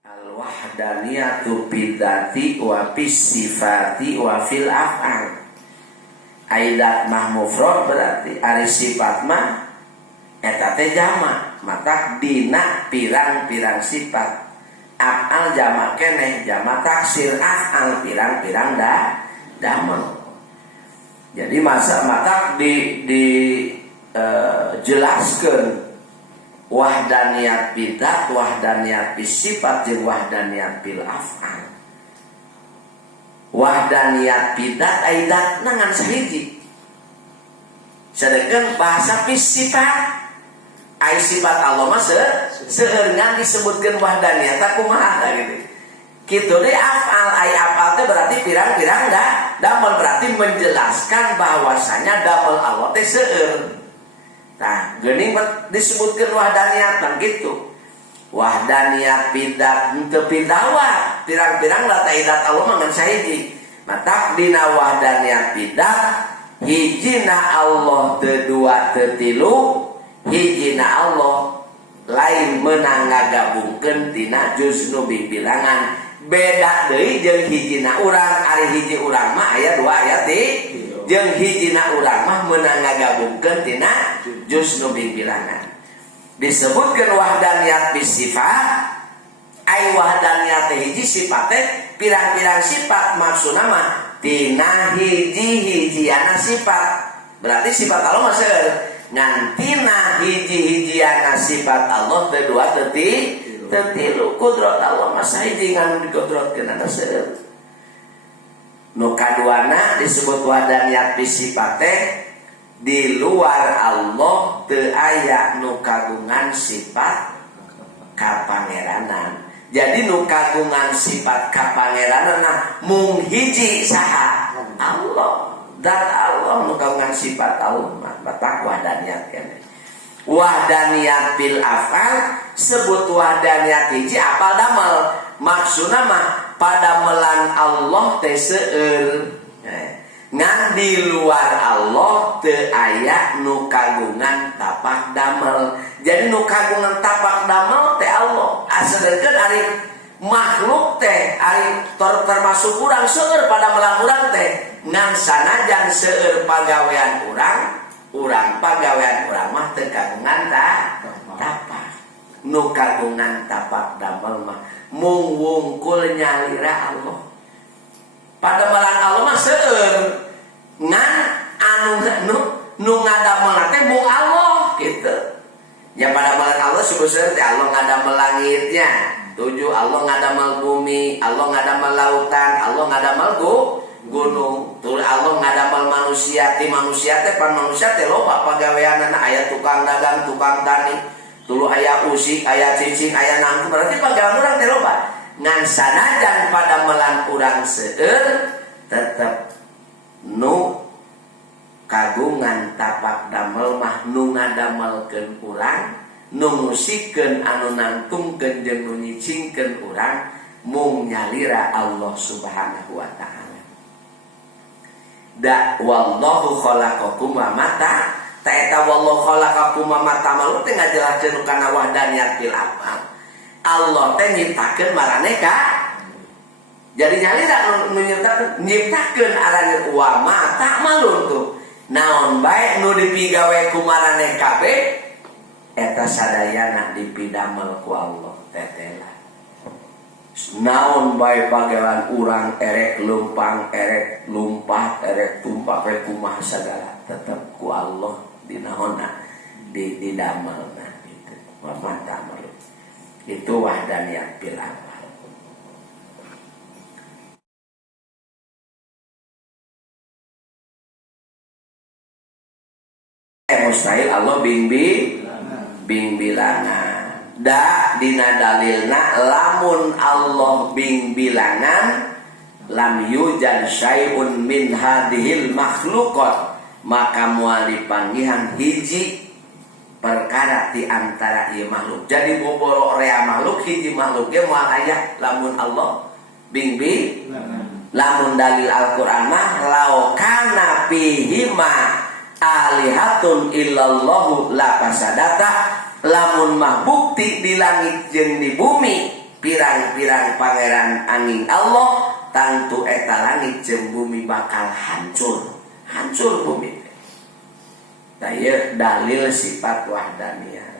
Al-wahdaniyatu bidzati wa sifati wa fil af'al. Aidat mah mufrad berarti ari sifat mah eta teh jamak, mata dina pirang-pirang sifat. Af'al jamak keneh, jamak taksir. Af'al pirang-pirang damel. Jadi masa mata jelaskeun wahdaniyat bidat, wahdaniyat sifat jeung wahdaniyat bil af'al. Wahdaniyat bidat aidat nangan sahiji. Sedangkan bahasa sifat ai sifat Allah mah seueur ngan disebutkeun wahdaniyat kumaha gitu. Kitu deui af'al, ai af'al teh berarti pirang-pirang damel, berarti menjelaskan bahwasanya damel Allah teh seueur. Nah, geuning disebutkeun wahdaniyat kan gitu. Wahdaniyat bidat henteu pidawa, pirang-pirang lata idat Allah mah ngan sahiji. Mata dina wahdaniyat bidat hijina Allah teu dua teu tilu, hijina Allah lain meunang ngagabungkeun tina juz nu bilangan. Beda deui jeung hijina urang, ari hiji urang mah aya dua aya tilu. Jeung hijina urang mah meunang ngagabungkeun tina juz nu bilangan. Disebutkeun wahdaniyat bisifat, ai wahdaniyat hiji sifat teh pirang-pirang sifat, maksudna mah tina hiji-hijiana sifat. Berarti sifat Allah mah seueur. Ngan tina hiji-hijiana sifat Allah teu dua teu tilu. Kudrat Allah mah sahiji ngan dikudratkeun ana seueur. Nu kaduana disebut wahdaniyat bisifat teh di luar Allah teu aya nu kagungan sifat kapangeranan. Jadi nu kagungan sifat kapangeranan mung hiji saha? Allah. Dan Allah nu kagungan sifat Allah batak wahdaniyat keneh. Wahdaniyat bil af'al sebut wahdaniyat hiji apal damel. Maksudna mah pada melan Allah teh seueur. Ngan di luar Allah teu aya nu kagungan tapak damel. Jadi nu kagungan tapak damel teh Allah. Sedangkeun ari makhluk teh ari termasuk urang seueur pada melang urang teh. Ngan sanajan seueur pagawean urang pagawean urang mah teu kagungan tapak. Nu kagungan tapak damel mah mung wungkul nyalira Allah. Pada melan Allah mah seueur ngan anu nu ngadamel teh mung Allah gitu. Ya pada melan Allah seueur teh Allah ngadamel langitnya, 7 Allah ngadamel bumi, Allah ngadamel lautan, Allah ngadamel gunung, tur Allah ngadamel manusia. Ti manusia teh pan manusia teh loba pagaweanna, aya tukang dagang, tukang tani, tulu aya usik, aya cicing, aya nangku, berarti pagawean urang teh loba. Ngan sanajan pada melan urang seueur tetep nu kagungan tapak damel mah nu ngadamelkeun urang, nu ngusikeun anu nangtungkeun jeung nu nyicingkeun urang mung nyalira Allah Subhanahu wa taala. Da wallahu khalaqakum wa mata ta eta wallahu khalaqakum wa mata malu teh ngajelaskeun kana wahdaniyat bil af'al. Allah teh nyiptakeun maraneh ka. Jadi nyalira nu nyiptakeun aranjeun wa mata malun tuh. Naon bae nu dipigawe ku maraneh kabeh eta sadayana dipidamel ku Allah tetela. Naon bae pagawean urang erek lempang, erek lumpat, erek tumpah we kumaha sagala tetep ku Allah dinaonna didamelna gitu. Wa mata malun. Itu wahdaniyat bil af'al. Mustahil Allah bing bilangan. Da dina dalilna lamun Allah bing bilangan lam yujad syai'un min hadhil makhluqat, maka moal dipanggihan hiji perkara di antara ieu makhluk. Jadi boboro rea makhluk hiji makhluk ge moal aya lamun Allah bing lamun dalil Al-Qur'an mah law kana fihi ma alihatun illallahu la fasadata, lamun mah bukti di langit jeung di bumi pirang pirang-pirang pangeran angin Allah, tentu eta langit jeung bumi bakal hancur bumi. Nah, ieu dalil sifat wahdaniyah.